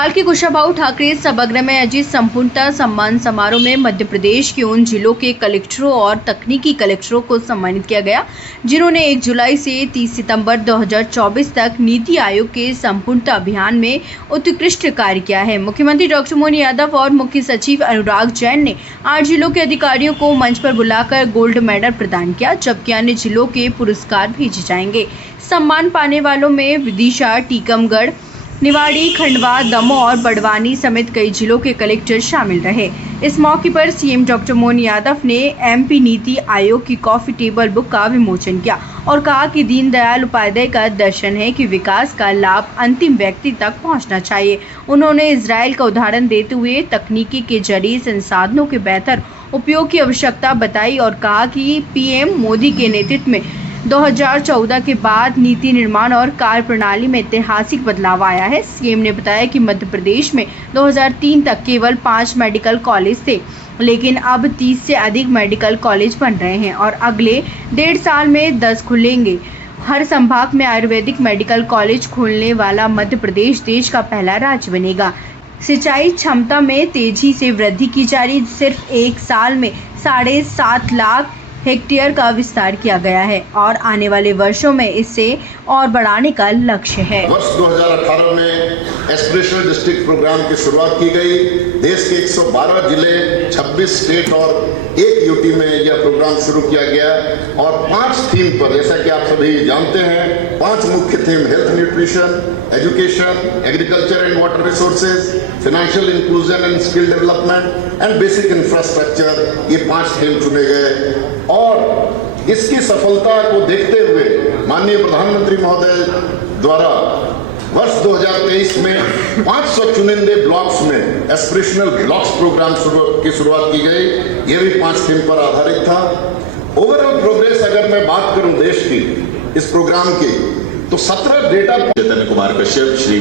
भोपाल के कुशाभाऊ ठाकरे सभागृह में आयोजित संपूर्णता सम्मान समारोह में मध्य प्रदेश के उन जिलों के कलेक्टरों और तकनीकी कलेक्टरों को सम्मानित किया गया जिन्होंने 1 जुलाई से 30 सितंबर 2024 तक नीति आयोग के संपूर्णता अभियान में उत्कृष्ट कार्य किया है। मुख्यमंत्री डॉक्टर मोहन यादव और मुख्य सचिव अनुराग जैन ने 8 जिलों के अधिकारियों को मंच पर बुलाकर गोल्ड मेडल प्रदान किया, जबकि अन्य जिलों के पुरस्कार भेजे जाएंगे। सम्मान पाने वालों में विदिशा, टीकमगढ़, निवाड़ी, खंडवा, दमोह और बड़वानी समेत कई जिलों के कलेक्टर शामिल रहे। इस मौके पर सीएम डॉक्टर मोहन यादव ने एमपी नीति आयोग की कॉफी टेबल बुक का विमोचन किया और कहा कि दीनदयाल उपाध्याय का दर्शन है कि विकास का लाभ अंतिम व्यक्ति तक पहुंचना चाहिए। उन्होंने इजराइल का उदाहरण देते हुए तकनीकी के जरिए संसाधनों के बेहतर उपयोग की आवश्यकता बताई और कहा कि पीएम मोदी के नेतृत्व में 2014 के बाद नीति निर्माण और कार्य प्रणाली में ऐतिहासिक बदलाव आया है। सीएम ने बताया कि मध्य प्रदेश में 2003 तक केवल 5 मेडिकल कॉलेज थे, लेकिन अब 30 से अधिक मेडिकल कॉलेज बन रहे हैं और अगले 1.5 साल में 10 खुलेंगे। हर संभाग में आयुर्वेदिक मेडिकल कॉलेज खोलने वाला मध्य प्रदेश देश का पहला राज्य बनेगा। सिंचाई क्षमता में तेजी से वृद्धि की जा रही, सिर्फ 1 साल में 7.5 लाख हेक्टेयर का विस्तार किया गया है और आने वाले वर्षों में इसे और बढ़ाने का लक्ष्य है। वर्ष 2018 में एस्पिरेशनल डिस्ट्रिक्ट प्रोग्राम की शुरुआत की गई। देश के 112 जिले, 26 स्टेट और 1 यूटी में यह प्रोग्राम शुरू किया गया और 5 थीम पर, जैसा कि आप सभी जानते हैं, 5 मुख्य theme: health nutrition, education, agriculture and water resources, financial inclusion and skill development and basic infrastructure. ये 5 थीम चुने गए और इसकी सफलता को देखते हुए माननीय प्रधानमंत्री महोदय द्वारा वर्ष 2023 में 500 चुनिंदे ब्लॉक्स में एस्पिरेशनल ब्लॉक्स प्रोग्राम की शुरुआत की गई। ये भी 5 थीम पर आधारित था। ओवरऑल प्रोग्रेस अगर मैं बात करूं देश की इस प्रोग्राम की, तो 17 डेटा चैतन्य कुमार कश्यप, श्री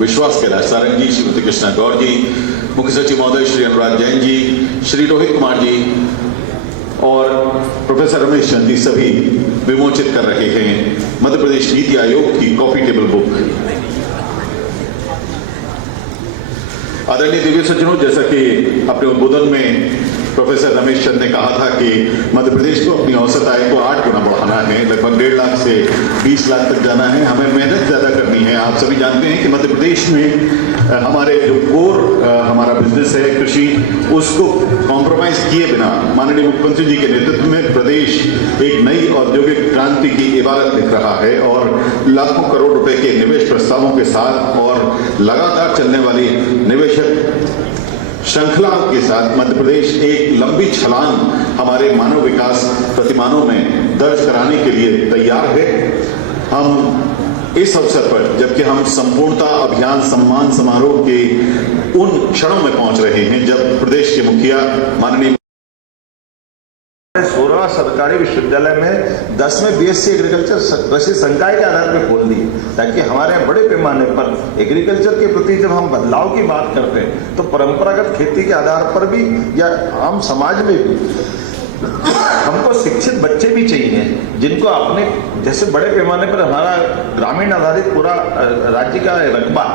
विश्वास कैलाश सारंग जी, श्रीमती कृष्णा गौर जी, मुख्य सचिव महोदय श्री अनुराग जैन जी, श्री रोहित कुमार जी और प्रोफेसर रमेश चंद जी सभी विमोचित कर रहे हैं मध्य प्रदेश नीति आयोग की कॉफी टेबल बुक। आदरणीय दिव्य सज्जनों, जैसा कि अपने उद्बोधन में प्रोफेसर रमेश चंद ने कहा था कि मध्य प्रदेश को अपनी औसत आय को 8 गुना बढ़ाना है, लगभग 1.5 लाख से 20 लाख तक जाना है। हमें मेहनत ज़्यादा करनी है। आप सभी जानते हैं कि मध्य प्रदेश में हमारे जो कोर हमारा बिजनेस है कृषि, उसको कॉम्प्रोमाइज किए बिना माननीय मुख्यमंत्री जी के नेतृत्व में प्रदेश एक नई औद्योगिक क्रांति की इबारत दिख रहा है और लाखों करोड़ रुपए के निवेश प्रस्तावों के साथ और लगातार चलने वाली निवेशक श्रृंखलाओं के साथ मध्य प्रदेश एक लंबी छलांग हमारे मानव विकास प्रतिमानों में दर्ज कराने के लिए तैयार है। हम इस अवसर पर, जबकि हम संपूर्णता अभियान सम्मान समारोह के उन क्षणों में पहुंच रहे हैं जब प्रदेश के मुखिया माननीय 16 सरकारी विश्वविद्यालय में 10वें बीएससी एग्रीकल्चर कृषि संकाय के आधार पर खोल दी, ताकि हमारे बड़े पैमाने पर एग्रीकल्चर के प्रति जब हम बदलाव की बात करते हैं तो परंपरागत खेती के आधार पर भी या आम समाज में भी हमको शिक्षित बच्चे भी चाहिए जिनको अपने जैसे बड़े पैमाने पर हमारा ग्रामीण आधारित पूरा राज्य का रकबा।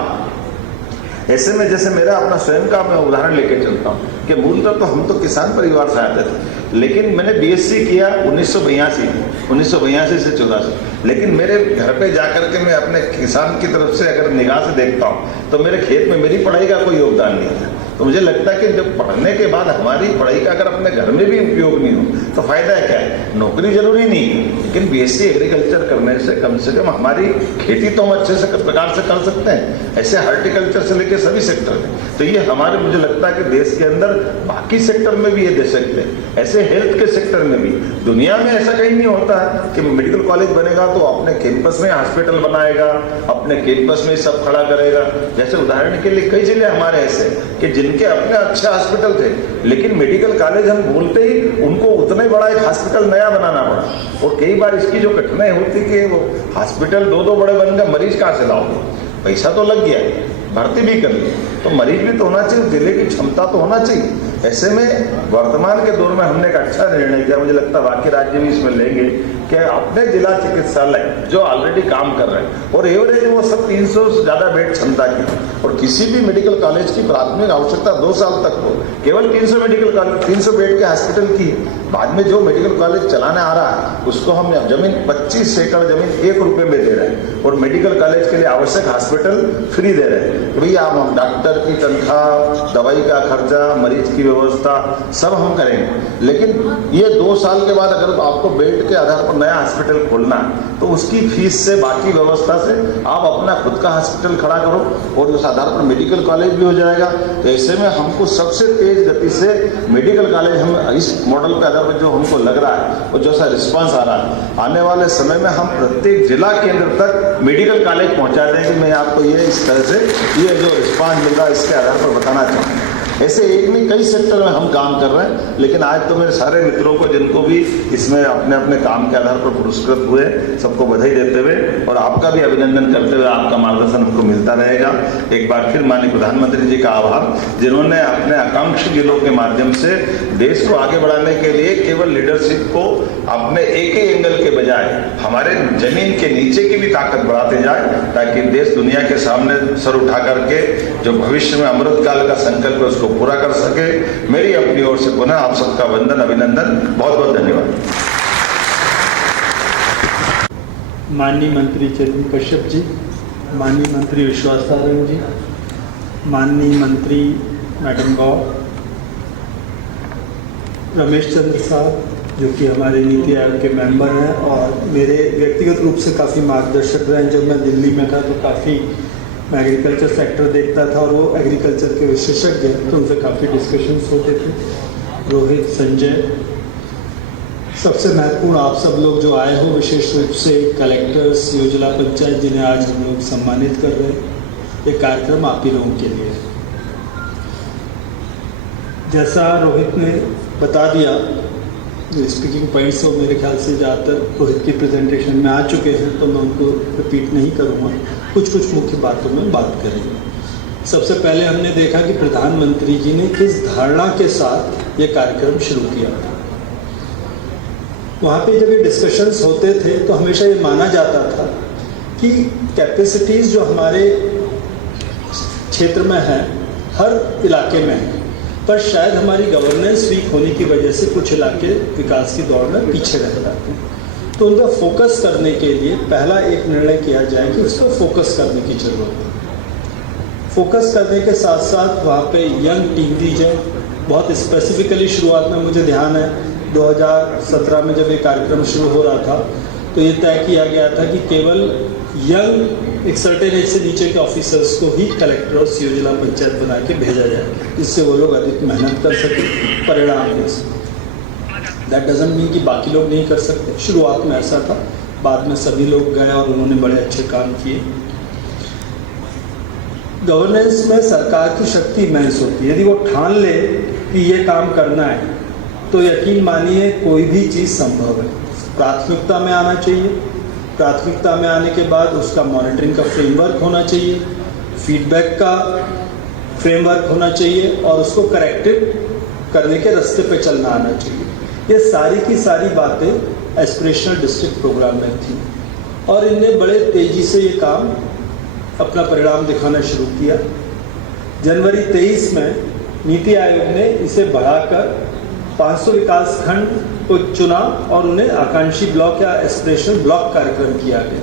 ऐसे में जैसे मेरा अपना स्वयं का मैं उदाहरण लेके चलता हूँ कि मूलतः तो हम तो किसान परिवार से आते थे, लेकिन मैंने बीएससी किया 1982 से 84, लेकिन मेरे घर पे जाकर के मैं अपने किसान की तरफ से अगर निगाह से देखता हूँ तो मेरे खेत में मेरी पढ़ाई का कोई योगदान नहीं था। तो मुझे लगता है कि जब पढ़ने के बाद हमारी पढ़ाई का अगर अपने घर में भी उपयोग नहीं हो तो फायदा क्या है। नौकरी जरूरी नहीं है, लेकिन बीएससी एग्रीकल्चर करने से कम हमारी खेती तो हम अच्छे से प्रकार से कर सकते हैं। ऐसे हार्टिकल्चर से लेकर सभी सेक्टर में तो ये हमारे, मुझे लगता है कि देश के अंदर बाकी सेक्टर में भी ये दे सकते हैं। ऐसे हेल्थ के सेक्टर में भी दुनिया में ऐसा कहीं नहीं होता है कि मेडिकल कॉलेज बनेगा तो अपने कैंपस में हॉस्पिटल बनाएगा, अपने कैंपस में सब खड़ा करेगा। जैसे उदाहरण के लिए कई जिले हमारे ऐसे कि जिनके अपने अच्छे हॉस्पिटल थे, लेकिन मेडिकल कॉलेज हम बोलते ही उनको उतना ही बड़ा एक हॉस्पिटल नया बनाना पड़ा। और कई बार इसकी जो कठिनाई होती कि वो हॉस्पिटल 2 बड़े बन गए, मरीज कहाँ से लाओगे? पैसा तो लग गया, भर्ती भी कर ली, तो मरीज भी तो होना चाहिए, जिले की क्षमता तो होना चाहिए। ऐसे में वर्तमान के दौर में हमने एक अच्छा निर्णय किया, मुझे लगता है बाकी राज्य भी इसमें लेंगे कि अपने जिला चिकित्सालय जो ऑलरेडी काम कर रहे हैं और एवरेज वो सब 300 से ज़्यादा बेड क्षमता की, और किसी भी मेडिकल कॉलेज की प्राथमिक आवश्यकता 2 साल तक हो केवल 300 मेडिकल कॉलेज 300 बेड के हॉस्पिटल की। बाद में जो मेडिकल कॉलेज चलाने आ रहा है उसको हम जमीन 25 एकड़ जमीन 1 रुपये में दे रहे हैं और मेडिकल कॉलेज के लिए आवश्यक हॉस्पिटल फ्री दे रहे हैं। तो भैया हम डॉक्टर की तनख्वाह, दवाई का खर्चा, मरीज की व्यवस्था सब हम करेंगे, लेकिन ये 2 साल के बाद अगर आपको बेड के आधार पर नया हॉस्पिटल खोलना है तो उसकी फीस से, बाकी व्यवस्था से आप अपना खुद का हॉस्पिटल खड़ा करो और उस आधार पर मेडिकल कॉलेज भी हो जाएगा। तो ऐसे में हमको सबसे तेज गति से मेडिकल कॉलेज हम इस मॉडल के आधार पर जो हमको लग रहा है और जैसा रिस्पांस आ रहा है, आने वाले समय में हम प्रत्येक जिला केंद्र तक मेडिकल कॉलेज पहुंचा देंगे। मैं आपको ये इस तरह से ये जो रिस्पांस मिल रहा है इसके आधार पर बताना चाहूँगा। ऐसे एक नहीं कई सेक्टर में हम काम कर रहे हैं, लेकिन आज तो मेरे सारे मित्रों को जिनको भी इसमें अपने अपने काम के आधार पर पुरस्कृत हुए सबको बधाई देते हुए और आपका भी अभिनंदन करते हुए आपका मार्गदर्शन हमको मिलता रहेगा। एक बार फिर माननीय प्रधानमंत्री जी का आभार, जिन्होंने अपने आकांक्षी जिलों के माध्यम से देश को आगे बढ़ाने के लिए केवल लीडरशिप को अपने एक ही एंगल के बजाय हमारे जमीन के नीचे की भी ताकत बढ़ाते जाए, ताकि देश दुनिया के सामने सर उठा करके जो भविष्य में अमृतकाल का संकल्प है उसको पूरा कर सके। मेरी अपनी ओर से पुनः आप सबका वंदन, अभिनंदन, बहुत बहुत धन्यवाद। माननीय मंत्री चेतन कश्यप जी, माननीय मंत्री विश्वास सारंग जी, माननीय मंत्री मैडम गौर, रमेश चंद्र साहब जो कि हमारे नीति आयोग के मेंबर हैं और मेरे व्यक्तिगत रूप से काफ़ी मार्गदर्शक रहे हैं। जब मैं दिल्ली में था तो काफ़ी मैं एग्रीकल्चर सेक्टर देखता था और वो एग्रीकल्चर के विशेषज्ञ हैं, तो उनसे काफ़ी डिस्कशंस होते थे। रोहित, संजय, सबसे महत्वपूर्ण आप सब लोग जो आए हो, विशेष रूप से कलेक्टर्स, योजना पंचायत जिन्हें आज हम लोग सम्मानित कर रहे हैं, ये कार्यक्रम आप ही लोगों के लिए। जैसा रोहित ने बता दिया, स्पीकिंग पॉइंट्स तो मेरे ख्याल से ज़्यादातर रोहित की प्रेजेंटेशन में आ चुके हैं, तो मैं उनको रिपीट नहीं करूँगा। कुछ मुख्य बातों में बात करेंगे। सबसे पहले हमने देखा कि प्रधानमंत्री जी ने किस धारणा के साथ ये कार्यक्रम शुरू किया था। वहाँ पे जब ये डिस्कशंस होते थे तो हमेशा ये माना जाता था कि कैपेसिटीज़ जो हमारे क्षेत्र में है, हर इलाके में है, पर शायद हमारी गवर्नेंस वीक होने की वजह से कुछ इलाके विकास की दौड़ में पीछे रह जाते हैं। तो उनका फोकस करने के लिए पहला एक निर्णय किया जाए कि उसको फोकस करने की ज़रूरत है। फोकस करने के साथ साथ वहाँ पे यंग टीम दी जाए। बहुत स्पेसिफिकली शुरुआत में मुझे ध्यान है 2017 में जब ये कार्यक्रम शुरू हो रहा था तो ये तय किया गया था कि केवल यंग एक सर्टेन एज से नीचे के ऑफिसर्स को ही कलेक्टर और योजना पंचायत बना के भेजा जाए, जिससे वो लोग अधिक मेहनत कर सके, परिणाम दे सके। दैट डजंट मीन कि बाकी लोग नहीं कर सकते। शुरुआत में ऐसा था, बाद में सभी लोग गए और उन्होंने बड़े अच्छे काम किए। गवर्नेंस में सरकार की शक्ति इमेंस होती है। यदि वो ठान ले कि ये काम करना है तो यकीन मानिए कोई भी चीज़ संभव है। प्राथमिकता में आना चाहिए, प्राथमिकता में आने के बाद उसका मॉनिटरिंग का फ्रेमवर्क होना चाहिए, फीडबैक का फ्रेमवर्क होना चाहिए और उसको करेक्टिव करने के रास्ते पे चलना आना चाहिए। ये सारी की सारी बातें एस्पिरेशनल डिस्ट्रिक्ट प्रोग्राम में थी और इनने बड़े तेज़ी से ये काम अपना परिणाम दिखाना शुरू किया। जनवरी 23 में नीति आयोग ने इसे बढ़ाकर 500 विकास खंड को चुना और उन्हें आकांक्षी ब्लॉक या एस्पिरेशनल ब्लॉक कार्यक्रम किया गया।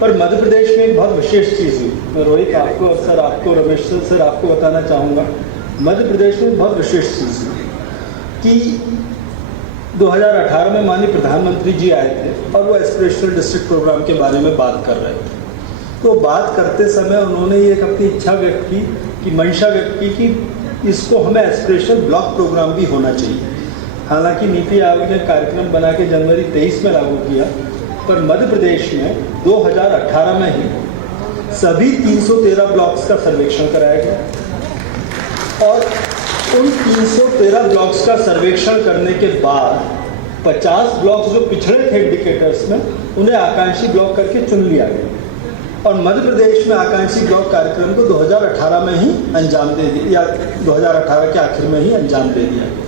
पर मध्य प्रदेश में एक बहुत विशेष चीज़ हुई। मैं रोहित आपको, सर आपको, रमेश सर आपको बताना चाहूँगा, मध्य प्रदेश में बहुत विशेष चीज़ हुई कि 2018 में माननीय प्रधानमंत्री जी आए थे और वो एस्पिरेशनल डिस्ट्रिक्ट प्रोग्राम के बारे में बात कर रहे थे। तो बात करते समय उन्होंने ये अपनी इच्छा व्यक्त की कि मंशा व्यक्त की कि इसको हमें एस्पिरेशनल ब्लॉक प्रोग्राम भी होना चाहिए। हालांकि नीति आयोग ने कार्यक्रम बना के जनवरी 23 में लागू किया, पर मध्य प्रदेश में 2018 में ही सभी 313 ब्लॉक्स का सर्वेक्षण कराया गया और उन 313 ब्लॉक्स का सर्वेक्षण करने के बाद 50 ब्लॉक्स जो पिछड़े थे इंडिकेटर्स में, उन्हें आकांक्षी ब्लॉक करके चुन लिया गया और मध्य प्रदेश में आकांक्षी ब्लॉक कार्यक्रम को 2018 में ही अंजाम दे दिया, या 2018 के आखिर में ही अंजाम दे दिया गया।